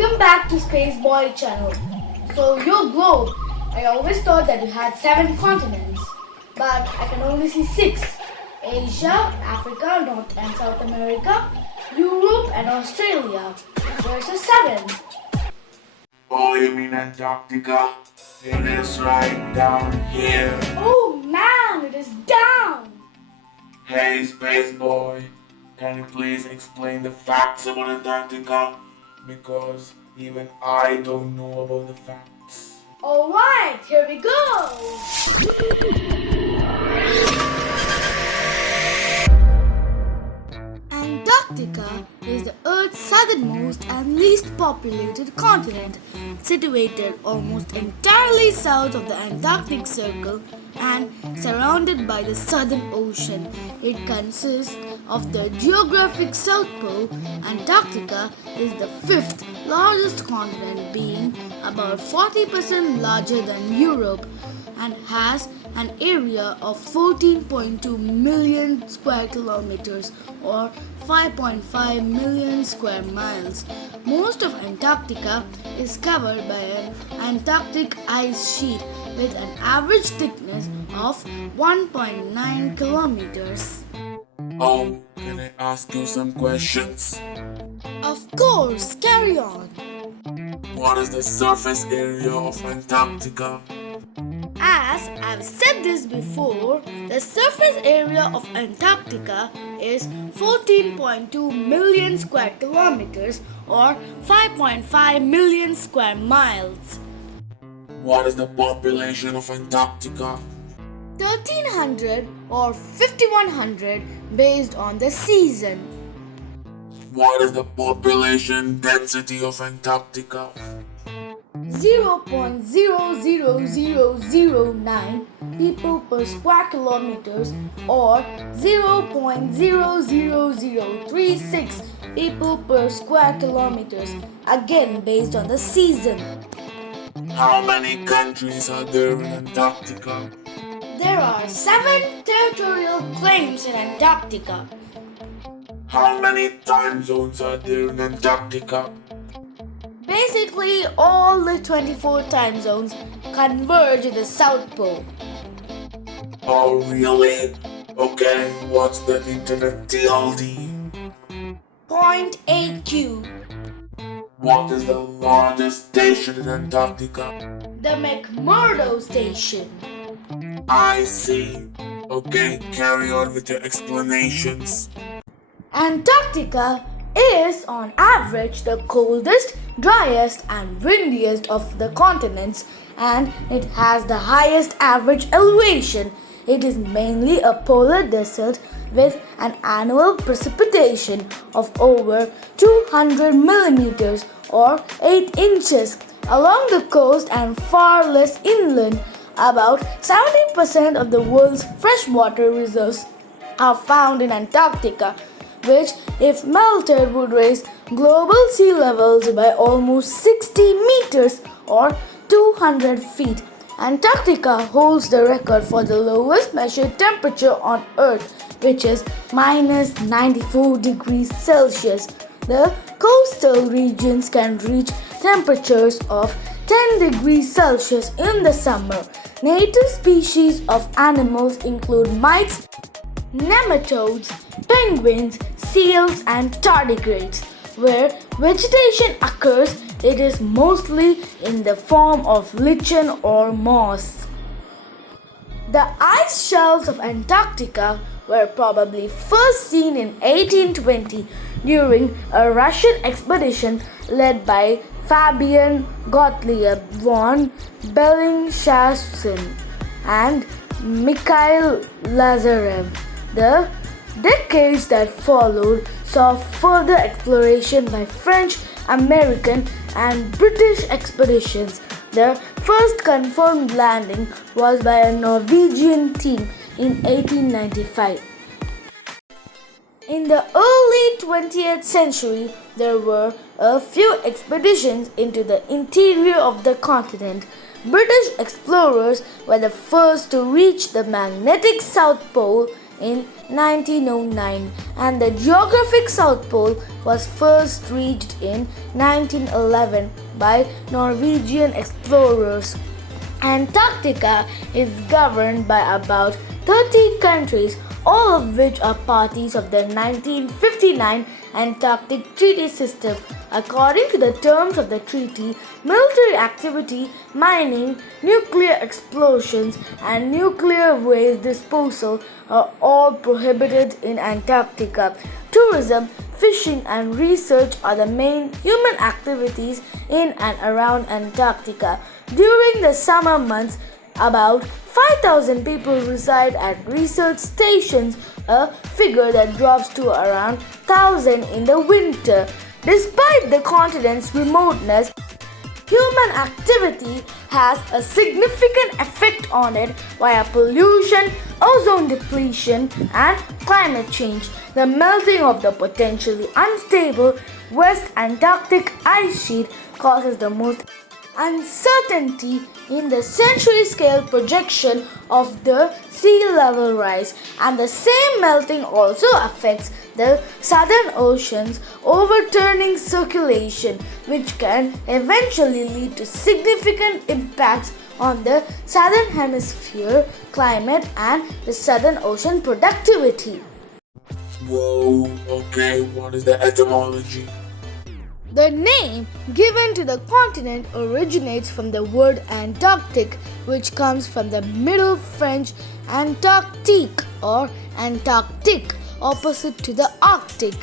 Welcome back to Space Boy channel. So your globe, I always thought that you had 7 continents, but I can only see 6. Asia, Africa, North and South America, Europe and Australia. Where's the 7th? Oh, you mean Antarctica? It is right down here. Oh man, it is down! Hey, space boy, can you please explain the facts about Antarctica? Because even I don't know about the facts. Alright, here we go! Antarctica is the Earth's southernmost and least populated continent, situated almost entirely south of the Antarctic Circle and surrounded by the Southern Ocean. It consists of the geographic South Pole. Antarctica is the 5th largest continent, being about 40% larger than Europe, and has an area of 14.2 million square kilometers or 5.5 million square miles. Most of Antarctica is covered by an Antarctic ice sheet with an average thickness of 1.9 kilometers. Oh, can I ask you some questions? Of course, carry on. What is the surface area of Antarctica? As I've said this before, the surface area of Antarctica is 14.2 million square kilometers or 5.5 million square miles. What is the population of Antarctica? 1300 or 5100 based on the season. What is the population density of Antarctica? 0.00009 people per square kilometers or 0.00036 people per square kilometers, again based on the season. How many countries are there in Antarctica? There are 7 territorial claims in Antarctica. How many time zones are there in Antarctica? Basically, all the 24 time zones converge in the South Pole. Oh, really? Okay, what's the internet TLD? 0.8Q. What is the largest station in Antarctica? The McMurdo Station. I see. Okay, carry on with your explanations. Antarctica is on average the coldest, driest and windiest of the continents, and it has the highest average elevation. It is mainly a polar desert with an annual precipitation of over 200 millimeters or 8 inches along the coast and far less inland. About 70% of the world's freshwater reserves are found in Antarctica, which, if melted, would raise global sea levels by almost 60 meters or 200 feet. Antarctica holds the record for the lowest measured temperature on Earth, which is minus 94 degrees Celsius. The coastal regions can reach temperatures of 10 degrees Celsius in the summer. Native species of animals include mites, nematodes, penguins, seals and tardigrades. Where vegetation occurs, it is mostly in the form of lichen or moss. The ice shelves of Antarctica were probably first seen in 1820 during a Russian expedition led by Fabian Gottlieb von Bellingshausen and Mikhail Lazarev. The decades that followed saw further exploration by French, American and British expeditions. The first confirmed landing was by a Norwegian team in 1895. In the early 20th century, there were a few expeditions into the interior of the continent. British explorers were the first to reach the magnetic South Pole in 1909, and the geographic South Pole was first reached in 1911 by Norwegian explorers. Antarctica is governed by about 30 countries, all of which are parties of the 1959 Antarctic Treaty System. According to the terms of the treaty, military activity, mining, nuclear explosions, and nuclear waste disposal are all prohibited in Antarctica. Tourism, fishing, and research are the main human activities in and around Antarctica. During the summer months, about 5,000 people reside at research stations, a figure that drops to around 1,000 in the winter. Despite the continent's remoteness, human activity has a significant effect on it via pollution, ozone depletion, and climate change. The melting of the potentially unstable West Antarctic ice sheet causes the most uncertainty in the century scale projection of the sea level rise, and the same melting also affects the southern oceans, overturning circulation, which can eventually lead to significant impacts on the southern hemisphere climate and the southern ocean productivity. Whoa, okay, what is the etymology? The name given to the continent originates from the word Antarctic, which comes from the Middle French Antarctique or Antarctic, opposite to the Arctic,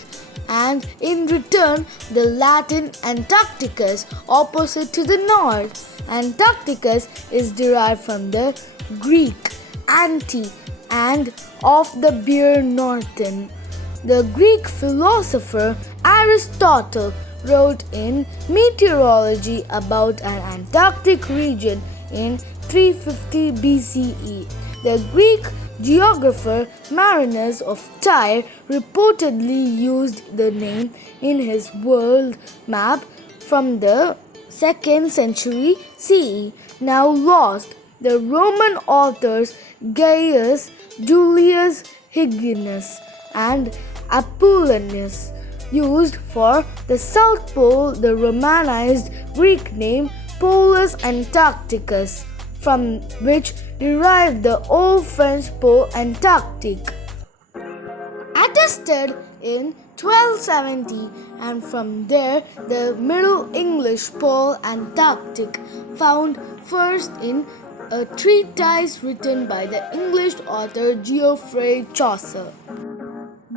and in return the Latin Antarcticus, opposite to the north. Antarcticus is derived from the Greek anti and of the beer northern. The Greek philosopher Aristotle wrote in Meteorology about an Antarctic region in 350 BCE. The Greek geographer Marinus of Tyre reportedly used the name in his world map from the 2nd century CE, now lost. The Roman authors Gaius Julius Hyginus and Apollonius used for the South Pole the Romanized Greek name Polus Antarcticus, from which derived the Old French Pole Antarctique. Attested in 1270, and from there the Middle English Pole Antarctic, found first in a treatise written by the English author Geoffrey Chaucer.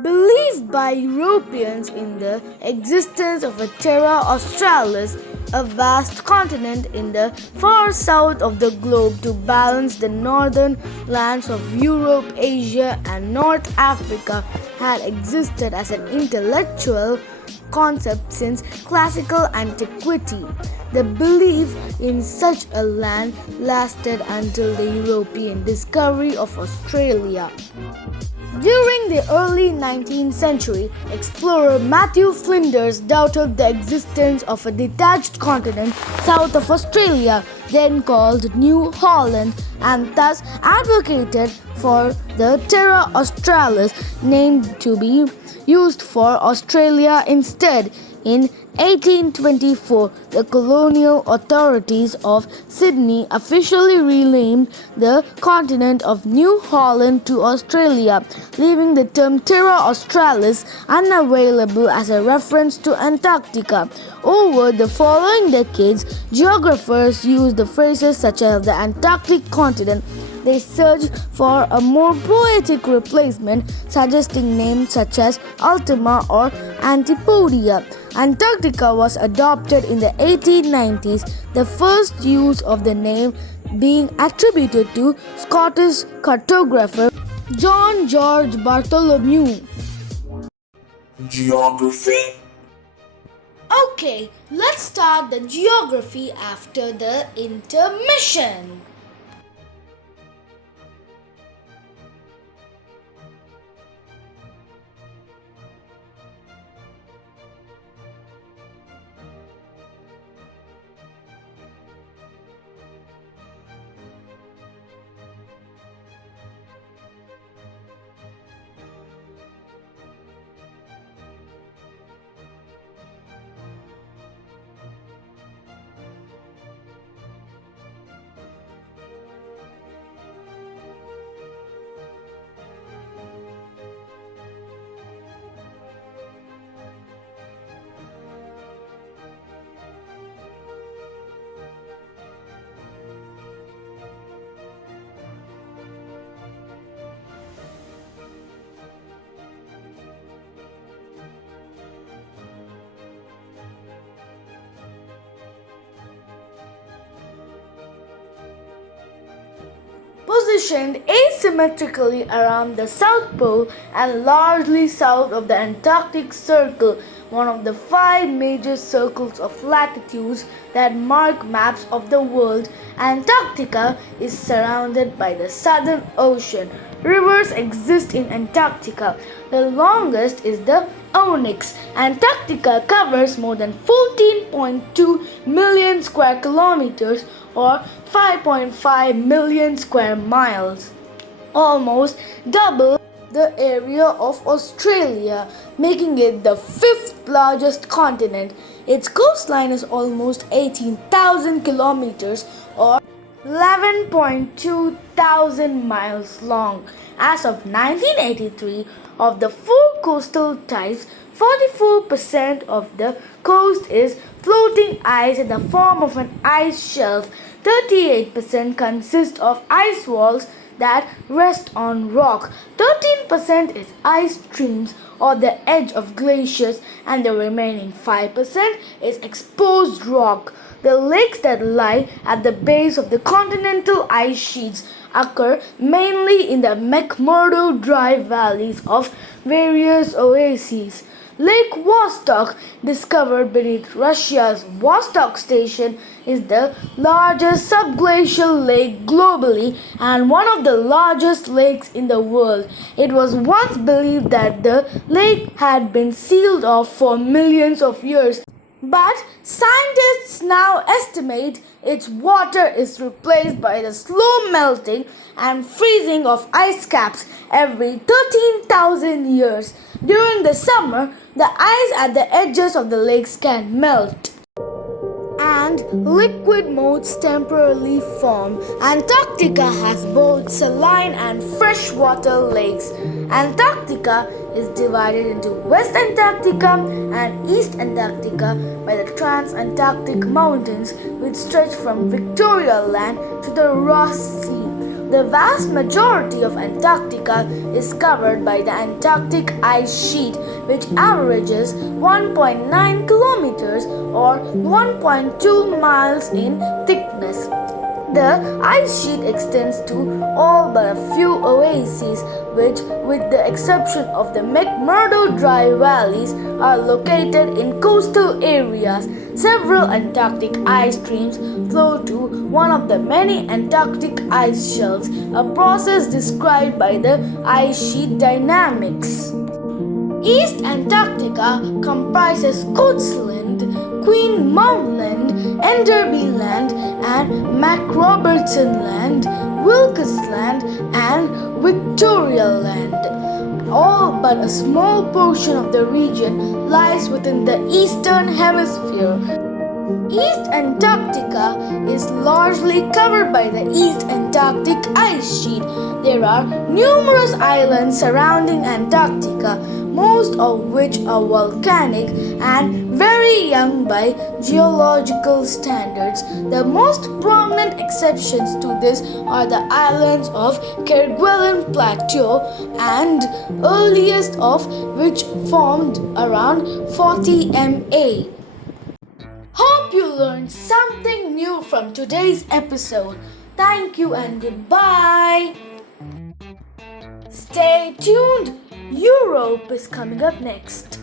Believed by Europeans in the existence of a Terra Australis, a vast continent in the far south of the globe to balance the northern lands of Europe, Asia, and North Africa, had existed as an intellectual concept since classical antiquity. The belief in such a land lasted until the European discovery of Australia. During the early 19th century, explorer Matthew Flinders doubted the existence of a detached continent south of Australia, then called New Holland, and thus advocated for the Terra Australis name to be used for Australia instead. In 1824, the colonial authorities of Sydney officially renamed the continent of New Holland to Australia, leaving the term Terra Australis unavailable as a reference to Antarctica. Over the following decades, geographers used the phrases such as the Antarctic continent. They searched for a more poetic replacement, suggesting names such as Ultima or Antipodia. Antarctica was adopted in the 1890s, the first use of the name being attributed to Scottish cartographer John George Bartholomew. Geography. Okay, let's start the geography after the intermission. positioned asymmetrically around the South Pole and largely south of the Antarctic Circle, one of the 5 major circles of latitudes that mark maps of the world. Antarctica is surrounded by the Southern Ocean. Rivers exist in Antarctica. The longest is the Onyx. Antarctica covers more than 14.2 million square kilometers or 5.5 million square miles, almost double the area of Australia, making it the 5th largest continent. Its coastline is almost 18,000 kilometers or 11.2 thousand miles long. As of 1983, of the 4 coastal types, 44% of the coast is floating ice in the form of an ice shelf. 38% consist of ice walls that rest on rock. 13% is ice streams or the edge of glaciers, and the remaining 5% is exposed rock. The lakes that lie at the base of the continental ice sheets occur mainly in the McMurdo dry valleys of various oases. Lake Vostok, discovered beneath Russia's Vostok Station, is the largest subglacial lake globally and one of the largest lakes in the world. It was once believed that the lake had been sealed off for millions of years, but scientists now estimate its water is replaced by the slow melting and freezing of ice caps every 13,000 years. During the summer, the ice at the edges of the lakes can melt and liquid modes temporarily form. Antarctica has both saline and freshwater lakes. Antarctica is divided into West Antarctica and East Antarctica by the Transantarctic Mountains, which stretch from Victoria Land to the Ross Sea. The vast majority of Antarctica is covered by the Antarctic ice sheet, which averages 1.9 kilometers or 1.2 miles in thickness. The ice sheet extends to all but a few oases, which, with the exception of the McMurdo dry valleys, are located in coastal areas. Several Antarctic ice streams flow to one of the many Antarctic ice shelves, a process described by the ice sheet dynamics. East Antarctica comprises Coatsland, Queen Mountain, Enderby Land, and McRobertson Land, Wilkes Land, and Victoria Land. All but a small portion of the region lies within the Eastern Hemisphere. East Antarctica is largely covered by the East Antarctic ice sheet. There are numerous islands surrounding Antarctica, most of which are volcanic and very young by geological standards. The most prominent exceptions to this are the islands of Kerguelen Plateau, and earliest of which formed around 40 MA. Hope you learned something new from today's episode. Thank you and goodbye. Stay tuned. Europe is coming up next.